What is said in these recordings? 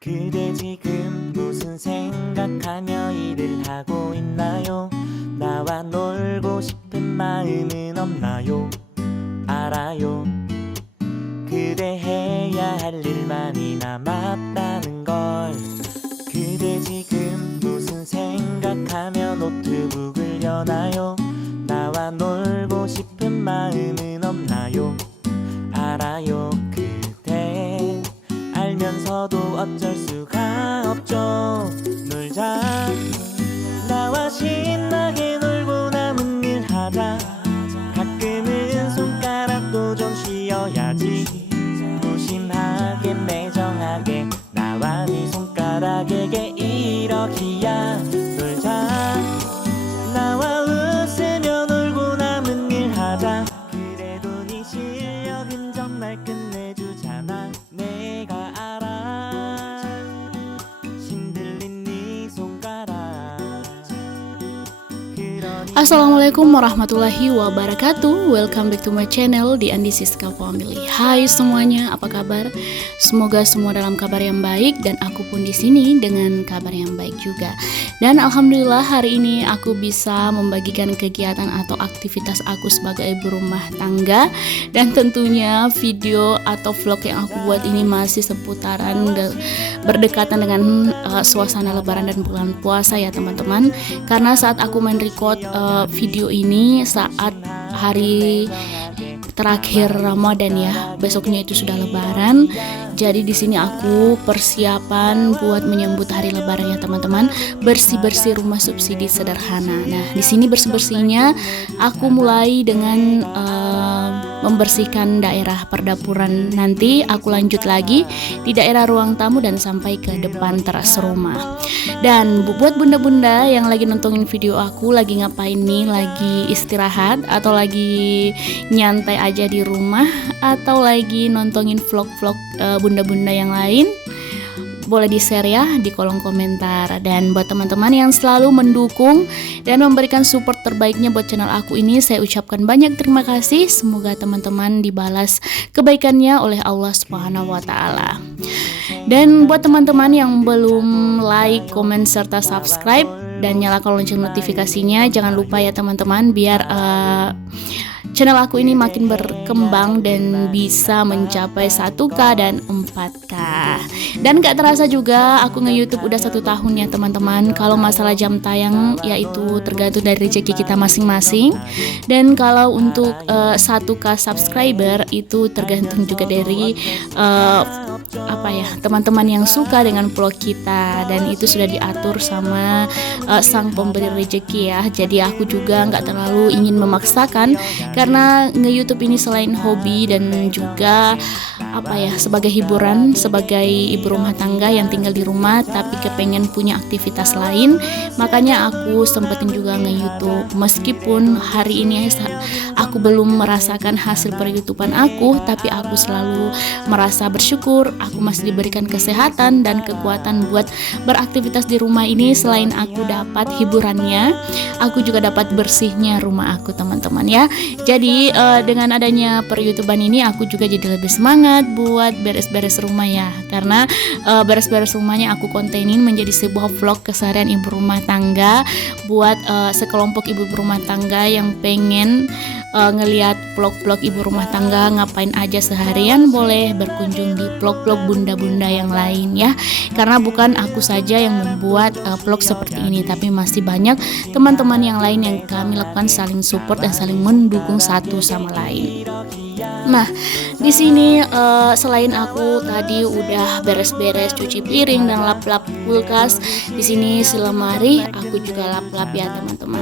그대 지금 무슨 생각하며 일을 하고 있나요? 나와 놀고 싶은 마음은 없나요? 알아요. 그대 해야 할 일 많이 남았다는 걸. 그대 지금 무슨 생각하며 노트북을 여나요? 나와 놀고 싶은 마음은 없나요? 알아요. 그대 알면서도 어쩔 수가 없죠. 놀자. 나와 신나게 놀고 남은 일 하자. 가끔은 손가락도 좀 쉬어야지. 무심하게 매정하게 나와 네 손가락에게 이러기야. 놀자. 나와 웃으며 놀고 남은 일 하자. 그래도 네 실력은 정말 끝내주잖아. 내가 알아. 신들린 네 손가락. Assalamualaikum warahmatullahi wabarakatuh. Welcome back to my channel, The Andi Siska Family. Hai semuanya, apa kabar? Semoga semua dalam kabar yang baik dan aku pun di sini dengan kabar yang baik juga. Dan alhamdulillah hari ini aku bisa membagikan kegiatan atau aktivitas aku sebagai ibu rumah tangga. Dan tentunya video atau vlog yang aku buat ini masih seputaran berdekatan dengan suasana lebaran dan bulan puasa ya teman-teman. Karena saat aku main record video ini saat hari terakhir Ramadan ya, besoknya itu sudah lebaran. Jadi di sini aku persiapan buat menyambut hari lebaran ya teman-teman, bersih-bersih rumah subsidi sederhana. Nah, di sini bersih-bersihnya aku mulai dengan membersihkan daerah perdapuran. Nanti aku lanjut lagi di daerah ruang tamu dan sampai ke depan teras rumah. Dan buat bunda-bunda yang lagi nontonin video aku lagi ngapain nih, lagi istirahat atau lagi nyantai aja di rumah atau lagi nontonin vlog-vlog bunda-bunda yang lain, boleh di-share ya di kolom komentar. Dan buat teman-teman yang selalu mendukung dan memberikan support terbaiknya buat channel aku ini, saya ucapkan banyak terima kasih. Semoga teman-teman dibalas kebaikannya oleh Allah Subhanahu wa taala. Dan buat teman-teman yang belum like, komen serta subscribe dan nyalakan lonceng notifikasinya, jangan lupa ya teman-teman, biar channel aku ini makin berkembang dan bisa mencapai 1K dan 4K. Dan gak terasa juga aku nge-YouTube udah 1 tahun ya teman-teman. Kalau masalah jam tayang yaitu tergantung dari rezeki kita masing-masing. Dan kalau untuk 1K subscriber itu tergantung juga dari teman-teman yang suka dengan vlog kita, dan itu sudah diatur sama sang pemberi rezeki ya. Jadi aku juga nggak terlalu ingin memaksakan, karena nge-YouTube ini selain hobi dan juga sebagai hiburan, sebagai ibu rumah tangga yang tinggal di rumah tapi kepengen punya aktivitas lain, makanya aku sempetin juga nge-YouTube. Meskipun hari ini aku belum merasakan hasil per-YouTubean aku, tapi aku selalu merasa bersyukur aku masih diberikan kesehatan dan kekuatan buat beraktivitas di rumah ini. Selain aku dapat hiburannya, aku juga dapat bersihnya rumah aku teman-teman ya. Jadi dengan adanya per-YouTubean ini aku juga jadi lebih semangat buat beres-beres rumah ya, karena beres-beres rumahnya aku kontenin menjadi sebuah vlog keseharian ibu rumah tangga buat sekelompok ibu rumah tangga yang pengen ngelihat vlog-vlog ibu rumah tangga ngapain aja seharian. Boleh berkunjung di vlog-vlog bunda-bunda yang lain ya, karena bukan aku saja yang membuat vlog seperti ini, tapi masih banyak teman-teman yang lain yang kami lakukan saling support dan saling mendukung satu sama lain. Nah, di sini selain aku tadi udah beres-beres cuci piring dan lap-lap kulkas, di sini selemari aku juga lap-lap ya teman-teman.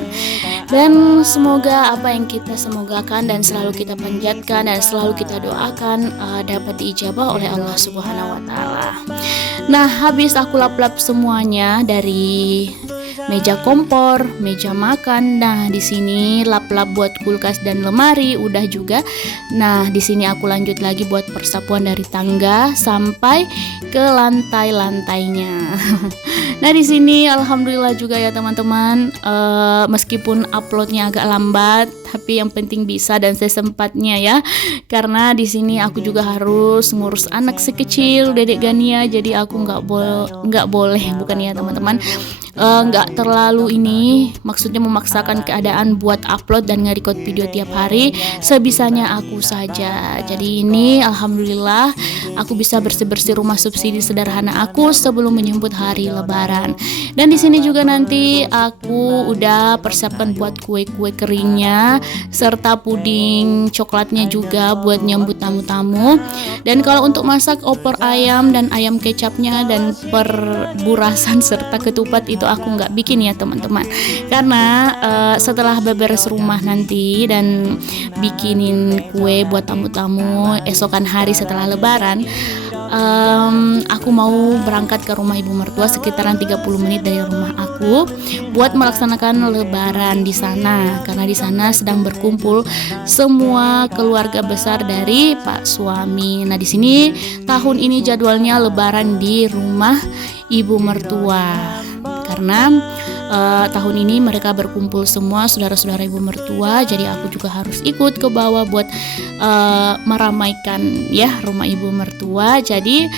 Dan semoga apa yang kita semogakan dan selalu kita panjatkan dan selalu kita doakan dapat diijabah oleh Allah Subhanahu wa taala. Nah, habis aku lap-lap semuanya dari meja kompor, meja makan. Nah, di sini lap-lap buat kulkas dan lemari udah juga. Nah, di sini aku lanjut lagi buat persapuan dari tangga sampai ke lantai-lantainya. Nah, di sini alhamdulillah juga ya teman-teman. Meskipun uploadnya agak lambat, tapi yang penting bisa dan sesempatnya ya. Karena di sini aku juga harus ngurus anak sekecil Dedek Gania, jadi aku nggak boleh bukan ya teman-teman, nggak terlalu ini, maksudnya memaksakan keadaan buat upload dan nge-record video tiap hari, sebisanya aku saja. Jadi ini alhamdulillah aku bisa bersih-bersih rumah subsidi sederhana aku sebelum menyambut hari Lebaran. Dan di sini juga nanti aku udah persiapkan buat kue-kue keringnya serta puding coklatnya juga buat nyambut tamu-tamu. Dan kalau untuk masak opor ayam dan ayam kecapnya dan perburasan serta ketupat itu aku nggak bikin ya teman-teman, karena setelah beberes rumah nanti dan bikinin kue buat tamu-tamu esokan hari setelah Lebaran, aku mau berangkat ke rumah ibu mertua sekitaran 30 menit dari rumah aku buat melaksanakan Lebaran di sana, karena di sana sedang berkumpul semua keluarga besar dari Pak suami. Nah, di sini tahun ini jadwalnya Lebaran di rumah ibu mertua, karena tahun ini mereka berkumpul semua saudara-saudara ibu mertua, jadi aku juga harus ikut ke bawah buat meramaikan ya rumah ibu mertua. Jadi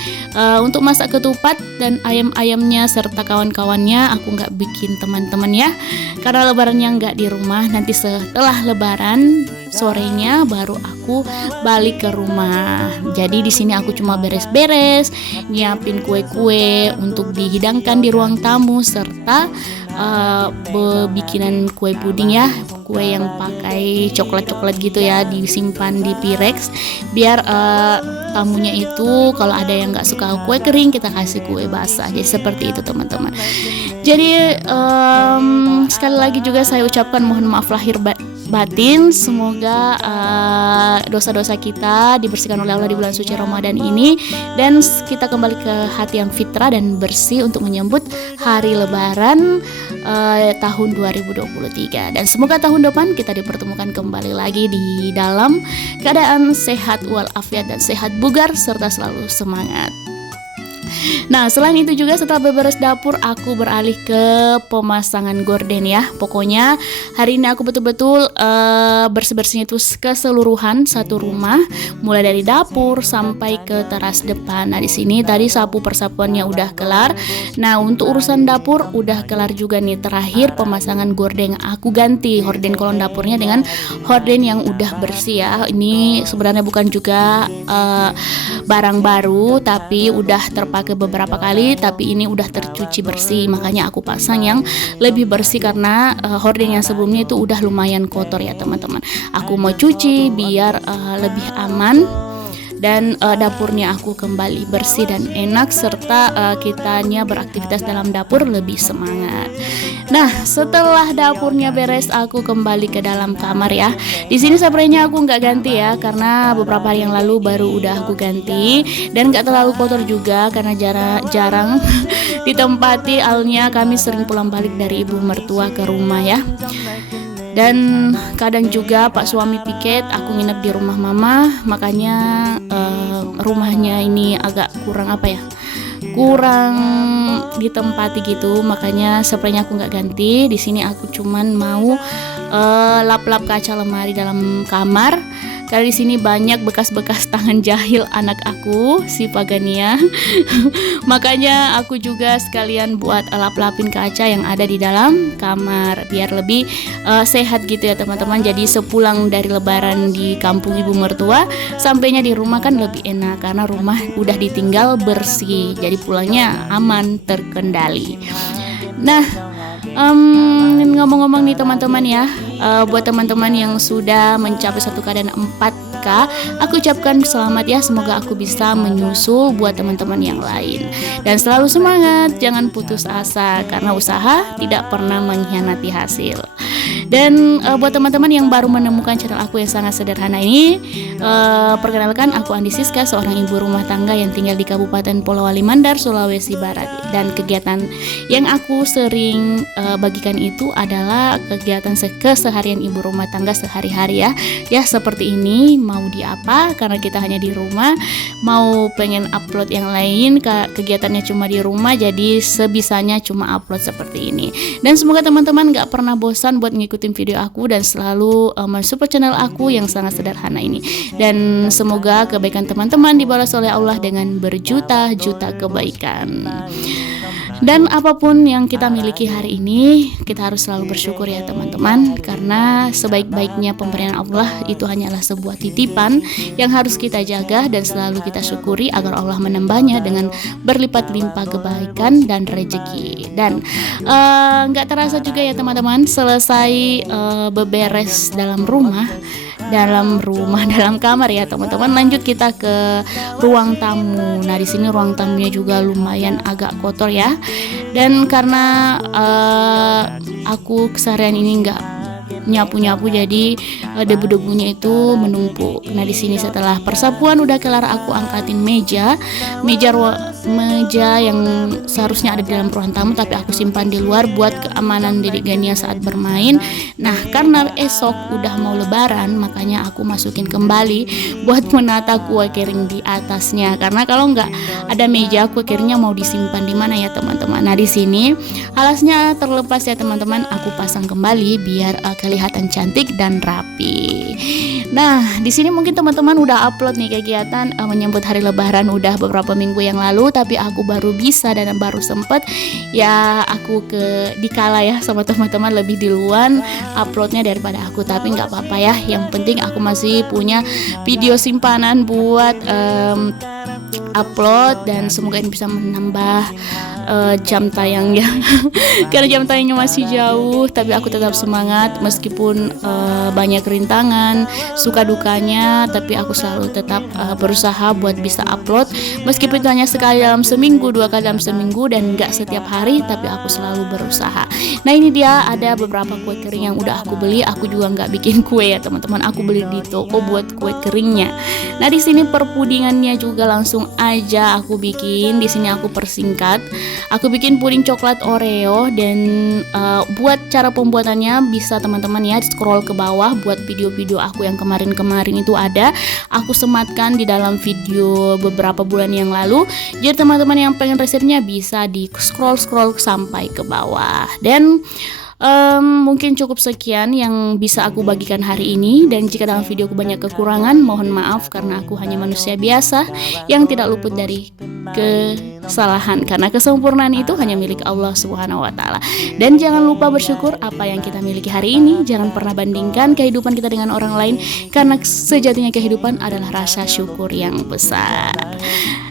untuk masak ketupat dan ayam-ayamnya serta kawan-kawannya aku nggak bikin teman-teman ya, karena lebarannya nggak di rumah. Nanti setelah lebaran sorenya baru aku balik ke rumah. Jadi di sini aku cuma beres-beres, nyiapin kue-kue untuk dihidangkan di ruang tamu serta bikinan kue puding ya, kue yang pakai coklat-coklat gitu ya, disimpan di Pyrex biar tamunya itu kalau ada yang nggak suka kue kering kita kasih kue basah. Jadi seperti itu teman-teman. Jadi sekali lagi juga saya ucapkan mohon maaf lahir batin. Semoga dosa-dosa kita dibersihkan oleh Allah di bulan suci Ramadan ini, dan kita kembali ke hati yang fitrah dan bersih untuk menyambut hari Lebaran tahun 2023. Dan semoga tahun depan kita dipertemukan kembali lagi di dalam keadaan sehat walafiat dan sehat bugar serta selalu semangat. Nah, selain itu juga setelah beberes dapur aku beralih ke pemasangan gorden ya. Pokoknya hari ini aku betul-betul bersih-bersihnya itu keseluruhan satu rumah, mulai dari dapur sampai ke teras depan. Nah, di sini tadi sapu persapuannya udah kelar. Nah, untuk urusan dapur udah kelar juga nih. Terakhir pemasangan gorden, aku ganti horden kolon dapurnya dengan horden yang udah bersih ya. Ini sebenarnya bukan juga barang baru, tapi udah terpakai beberapa kali, tapi ini udah tercuci bersih, makanya aku pasang yang lebih bersih karena horden yang sebelumnya itu udah lumayan kotor ya teman-teman. Aku mau cuci biar lebih aman dan dapurnya aku kembali bersih dan enak serta kitanya beraktivitas dalam dapur lebih semangat. Nah, setelah dapurnya beres aku kembali ke dalam kamar ya. Di sini spraynya aku nggak ganti ya, karena beberapa hari yang lalu baru udah aku ganti dan nggak terlalu kotor juga karena jarang ditempati. Alnya kami sering pulang balik dari ibu mertua ke rumah ya. Dan kadang juga Pak suami piket, aku nginep di rumah mama, makanya rumahnya ini agak kurang ditempati gitu, makanya spraynya aku nggak ganti. Di sini aku cuman mau lap-lap kaca lemari dalam kamar, karena di sini banyak bekas-bekas tangan jahil anak aku si Pagania. Makanya aku juga sekalian buat lap-lapin kaca yang ada di dalam kamar biar lebih sehat gitu ya teman-teman. Jadi sepulang dari lebaran di kampung ibu mertua, sampainya di rumah kan lebih enak karena rumah udah ditinggal bersih. Jadi pulangnya aman, terkendali. Nah, ngomong-ngomong nih teman-teman ya, buat teman-teman yang sudah mencapai 1K dan 4K, aku ucapkan selamat ya. Semoga aku bisa menyusul buat teman-teman yang lain. Dan selalu semangat, jangan putus asa karena usaha tidak pernah mengkhianati hasil. Dan buat teman-teman yang baru menemukan channel aku yang sangat sederhana ini, perkenalkan aku Andi Siska, seorang ibu rumah tangga yang tinggal di Kabupaten Polowali Mandar, Sulawesi Barat. Dan kegiatan yang aku sering bagikan itu adalah kegiatan keseharian ibu rumah tangga sehari-hari ya. Ya seperti ini, mau di apa karena kita hanya di rumah, mau pengen upload yang lain kegiatannya cuma di rumah, jadi sebisanya cuma upload seperti ini. Dan semoga teman-teman gak pernah bosan buat ngikutin video aku dan selalu mensupport channel aku yang sangat sederhana ini. Dan semoga kebaikan teman-teman dibalas oleh Allah dengan berjuta-juta kebaikan. Dan apapun yang kita miliki hari ini, kita harus selalu bersyukur ya teman-teman, karena sebaik-baiknya pemberian Allah itu hanyalah sebuah titipan yang harus kita jaga dan selalu kita syukuri agar Allah menambahnya dengan berlipat-limpah kebaikan dan rezeki. Dan nggak terasa juga ya teman-teman, selesai beberes dalam kamar ya teman-teman, lanjut kita ke ruang tamu. Nah di sini ruang tamunya juga lumayan agak kotor ya, dan karena aku keseharian ini nggak nyapu-nyapu, jadi debu-debunya itu menumpuk. Nah di sini setelah persapuan udah kelar, aku angkatin meja yang seharusnya ada di dalam ruang tamu, tapi aku simpan di luar buat keamanan Dedek Gania saat bermain. Nah karena esok udah mau lebaran, makanya aku masukin kembali buat menata kue kering di atasnya, karena kalau nggak ada meja, kue keringnya mau disimpan di mana ya teman-teman. Nah di sini alasnya terlepas ya teman-teman, aku pasang kembali biar kelihatan cantik dan rapi. Nah di sini mungkin teman-teman udah upload nih kegiatan menyambut hari lebaran udah beberapa minggu yang lalu, tapi aku baru bisa dan baru sempet ya, aku dikala ya sama teman-teman lebih duluan uploadnya daripada aku. Tapi nggak apa-apa ya, yang penting aku masih punya video simpanan buat upload, dan semoga ini bisa menambah jam tayangnya karena jam tayangnya masih jauh, tapi aku tetap semangat meskipun banyak rintangan, suka dukanya, tapi aku selalu tetap berusaha buat bisa upload, meskipun itu hanya sekali dalam seminggu, 2 kali dalam seminggu, dan gak setiap hari, tapi aku selalu berusaha. Nah ini dia ada beberapa kue kering yang udah aku beli. Aku juga nggak bikin kue ya teman-teman, aku beli di toko buat kue keringnya. Nah di sini perpudingannya juga langsung aja aku bikin. Di sini aku persingkat, aku bikin puding coklat Oreo. Dan buat cara pembuatannya bisa teman-teman ya scroll ke bawah, buat video-video aku yang kemarin-kemarin itu ada aku sematkan di dalam video beberapa bulan yang lalu. Jadi teman-teman yang pengen resepnya bisa di scroll sampai ke bawah. Dan mungkin cukup sekian yang bisa aku bagikan hari ini, dan jika dalam videoku banyak kekurangan, mohon maaf karena aku hanya manusia biasa yang tidak luput dari kesalahan, karena kesempurnaan itu hanya milik Allah Subhanahu wa taala. Dan jangan lupa bersyukur apa yang kita miliki hari ini. Jangan pernah bandingkan kehidupan kita dengan orang lain, karena sejatinya kehidupan adalah rasa syukur yang besar.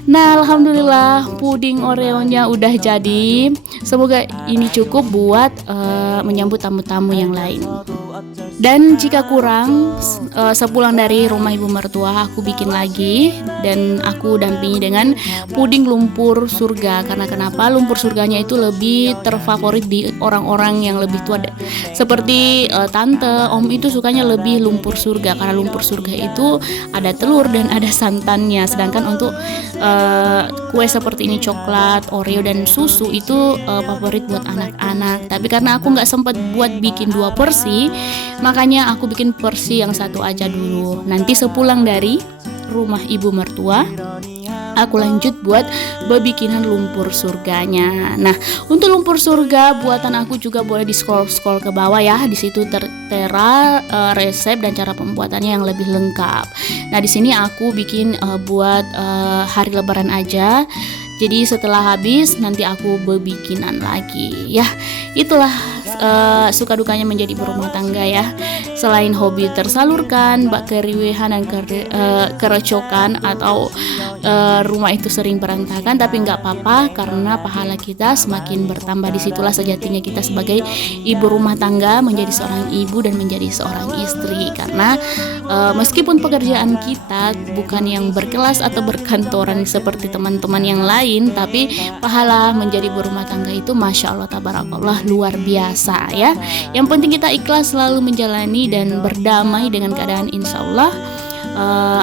Nah alhamdulillah puding Oreonya udah jadi. Semoga ini cukup buat menyambut tamu-tamu yang lain. Dan jika kurang, sepulang dari rumah ibu mertua aku bikin lagi, dan aku dampingi dengan puding lumpur surga. Karena kenapa? Lumpur surganya itu lebih terfavorit di orang-orang yang lebih tua, seperti tante, om itu sukanya lebih lumpur surga, karena lumpur surga itu ada telur dan ada santannya. Sedangkan untuk kue seperti ini, coklat, Oreo, dan susu itu favorit buat anak-anak. Tapi karena aku nggak sempat buat bikin 2 porsi, makanya aku bikin porsi yang satu aja dulu. Nanti sepulang dari rumah ibu mertua, aku lanjut buat bebikinan lumpur surganya. Nah, untuk lumpur surga buatan aku juga boleh di scroll ke bawah ya. Di situ tertera resep dan cara pembuatannya yang lebih lengkap. Nah, di sini aku bikin buat hari lebaran aja. Jadi setelah habis nanti aku bebikinan lagi ya. Itulah suka dukanya menjadi berumah tangga ya. Selain hobi tersalurkan, keriuhan dan kerecokan atau rumah itu sering berantakan, tapi nggak apa-apa karena pahala kita semakin bertambah. Disitulah sejatinya kita sebagai ibu rumah tangga, menjadi seorang ibu dan menjadi seorang istri. Karena meskipun pekerjaan kita bukan yang berkelas atau berkantoran seperti teman-teman yang lain, tapi pahala menjadi ibu rumah tangga itu Masya Allah tabarakallah luar biasa ya. Yang penting kita ikhlas selalu menjalani dan berdamai dengan keadaan, insya Allah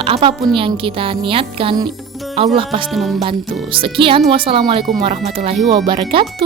apapun yang kita niatkan Allah pasti membantu. Sekian, wassalamualaikum warahmatullahi wabarakatuh.